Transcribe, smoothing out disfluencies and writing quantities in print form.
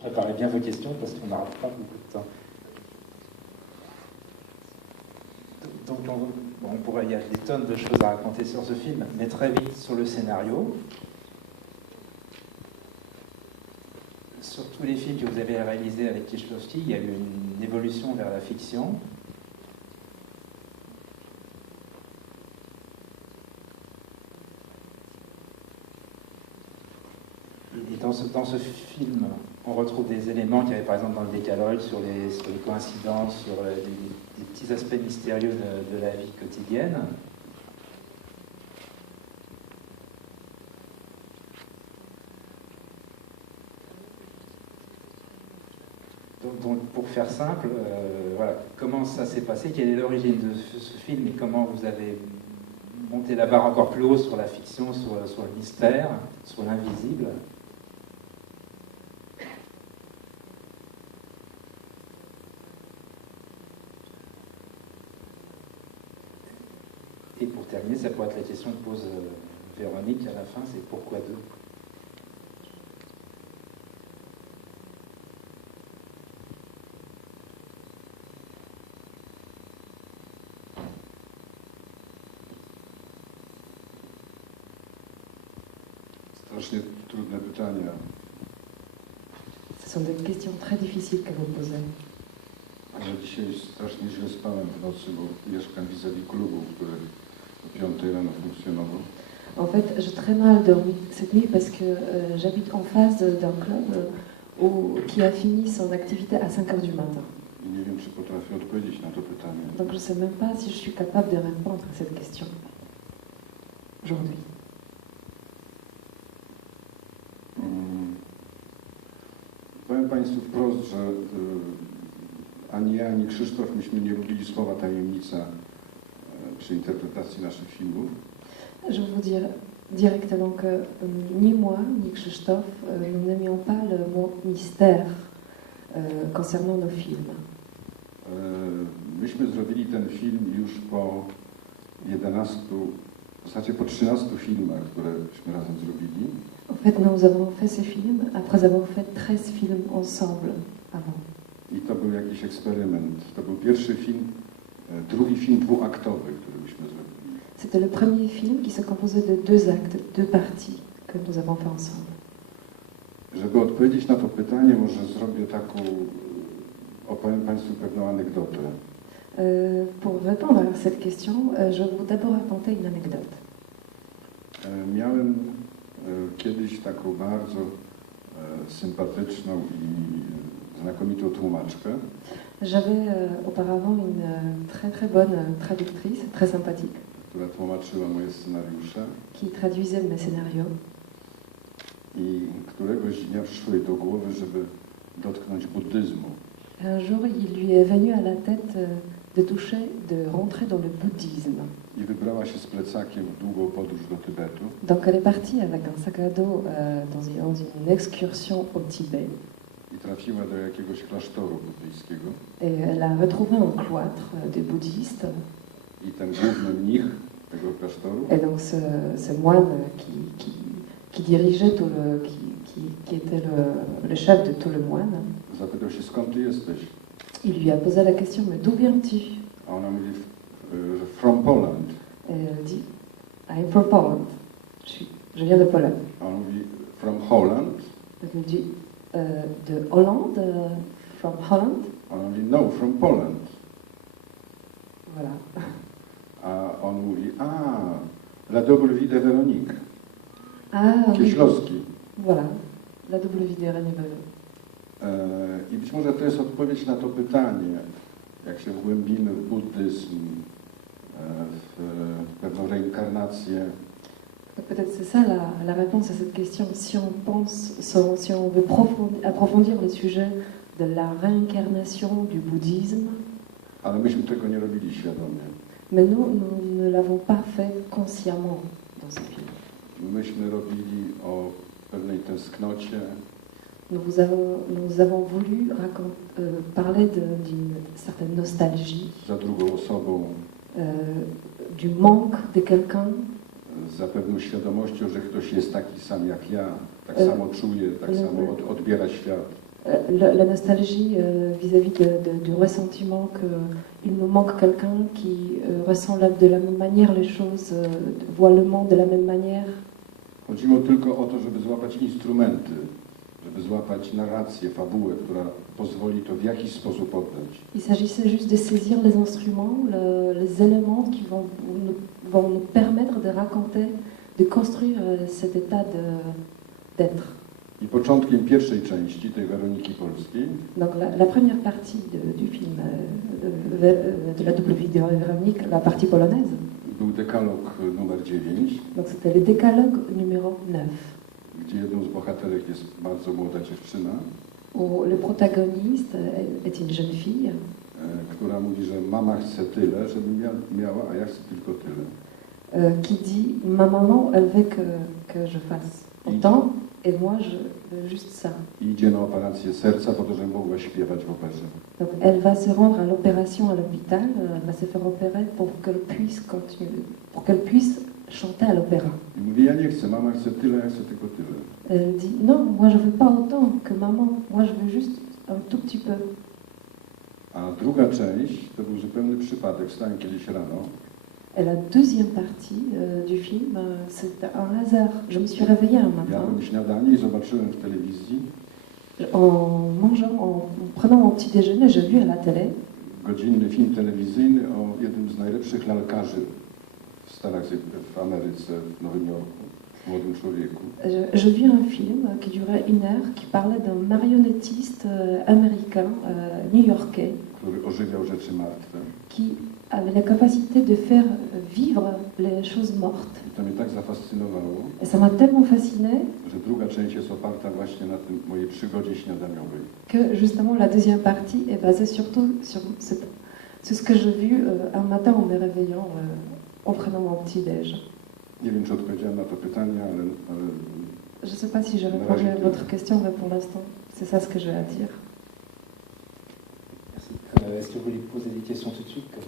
Préparez bien vos questions parce qu'on n'aura pas beaucoup de temps. Donc, il y a des tonnes de choses à raconter sur ce film, mais très vite sur le scénario. Sur tous les films que vous avez réalisés avec Kieślowski, il y a eu une évolution vers la fiction. Et dans ce film, on retrouve des éléments qu'il y avait par exemple dans le Décalogue, sur les coïncidences, sur des petits aspects mystérieux de la vie quotidienne. Donc pour faire simple, voilà, comment ça s'est passé, quelle est l'origine de ce film et comment vous avez monté la barre encore plus haut sur la fiction, sur le mystère, sur l'invisible. Et pour terminer, ça pourrait être la question que pose Véronique à la fin, c'est pourquoi deux? Strasznie trudne pytania. Ce sont des questions très difficiles que vous posez. Ale dzisiaj strasznie źle spałem w nocy, bo mieszkam vis-à-vis klubu, który o 5 rano funkcjonował. En fait, j'ai très mal dormi cette nuit parce que j'habite en face d'un club qui a fini son activité à 5 heures du matin. I nie wiem, czy potrafię odpowiedzieć na to pytanie. Donc je ne sais même pas si je suis capable de répondre à cette question aujourd'hui. Powiem Państwu wprost, że ani ja, ani Krzysztof myśmy nie lubili słowa tajemnica przy interpretacji naszych filmów. Je vais vous dire directement que ni moi, ni Krzysztof, nous n'aimions pas le mot mystère concernant nos films. Myśmy zrobili ten film już po 11, w zasadzie po 13 filmach, któreśmy razem zrobili. En fait, nous avons fait ces films après avoir fait 13 films ensemble avant. I to był jakiś eksperyment. To był pierwszy film, drugi film dwuaktowy, który myśmy zrobili. C'était le premier film qui se composait de 2 actes, 2 parties que nous avons fait ensemble. Żeby odpowiedzieć na to pytanie, może zrobię taką, opowiem Państwu pewną anegdotę. Pour répondre à cette question, je vais vous d'abord raconter une anecdote. Miałem kiedyś taką bardzo sympatyczną i znakomitą tłumaczkę. J'avais auparavant une très bonne traductrice, très sympathique, która tłumaczyła moje scenariusze. qui traduisait mes scénarios. I któregoś dnia przyszło jej do głowy, żeby dotknąć buddyzmu. Un jour, il lui est venu à la tête de rentrer dans le bouddhisme. I wybrała się z plecakiem w długą podróż do Tybetu. Donc elle est partie avec un sac à dos dans une excursion au Tibet. I trafiła do jakiegoś klasztoru buddyjskiego. Et elle a retrouvé un cloître des bouddhistes. I ten główny mnich tego klasztoru Et donc ce moine qui dirigeait tout qui était le chef de tout le moine, zapytał się, skąd ty jesteś? il lui a posé la question, mais d'où viens-tu? A ona mówi, że from Poland. Et elle dit, I'm from Poland. Je viens de Pologne. A on mówi, from Holland. Donc elle dit, de Hollande, from Holland. A on mówi, no, from Poland. Voilà. A on mówi, la double vie de Véronique. Ah oui. Kieślowski. Voilà, la double vie de René Bello. I być może to jest odpowiedź na to pytanie, jak się wgłębimy w buddyzm, w pewną reinkarnację. Peut-être c'est ça la réponse à cette question. Si on pense, si on veut approfondir le sujet de la réincarnation du bouddhisme. Ale myśmy tego nie robili świadomie. Mais nous ne l'avons pas fait consciemment dans ce film. Myśmy robili o pewnej tęsknocie. Nous avons voulu parler d'une certaine nostalgie, Za drugą osobą. Du manque de quelqu'un. Za pewną świadomością, że ktoś jest taki sam jak ja, tak samo czuje, tak samo odbiera świat. la nostalgie vis-à-vis du ressentiment qu'il nous manque quelqu'un qui ressent de la même manière les choses, voit le monde de la même manière. Chodziło tylko o to, żeby złapać instrumenty, żeby złapać narrację, fabułę, która pozwoli to w jakiś sposób oddać. Il s'agissait juste de saisir les instruments, les éléments qui vont nous permettre de raconter, de construire cet état d'être. I początkiem pierwszej części tej Weroniki Polskiej Donc la première partie du film de la double vidéo Véronique, la partie polonaise, był dekalog numer 9, donc c'était le décalogue numéro 9, gdzie jedną z bohaterek jest bardzo młoda dziewczyna, où le protagoniste est une jeune fille która mówi, że mama chce tyle, żebym ja miała, a ja chcę tylko tyle. qui dit ma maman elle veut que je fasse autant et moi je veux juste ça. I idzie na operację serca po to, żeby mogła śpiewać w operze. Donc elle va se rendre à l'opération à l'hôpital, elle va se faire opérer pour qu'elle puisse continuer, pour qu'elle puisse chanter à l'opéra. I mówi, ja nie chcę, mama chce tyle, ja chcę tylko tyle. Elle dit non, moi je veux pas autant que maman, moi je veux juste un tout petit peu. A druga część to był zupełny przypadek. Wstałem kiedyś rano Et la deuxième partie du film, c'est un hasard. Je me suis réveillée un matin jadłem śniadanie i zobaczyłem w telewizji en mangeant, en prenant mon petit déjeuner, j'ai vu à la télé godzinny film telewizyjny o jednym z najlepszych lalkarzy w Stanach, w Ameryce, w Nowym Jorku, młodym człowieku. J'ai vu un film qui durait 1 heure, qui parlait d'un marionnettiste américain, new-yorkais, Który ożywiał rzeczy martwe. qui avait la capacité de faire vivre les choses mortes. I to mnie tak zafascynowało, Et ça m'a tellement fascinée że druga część jest oparta właśnie na tym mojej przygodzie śniadaniowej. que justement la deuxième partie est basée surtout sur ce que j'ai vu un matin en me réveillant en prenant mon petit-déj. Nie wiem, czy odpowiedziałem na to pytanie, ale Je ne sais pas si j'ai répondu à votre question, mais pour l'instant, c'est ça ce que j'ai à dire. Merci. Est-ce que vous voulez poser des questions tout de suite comme...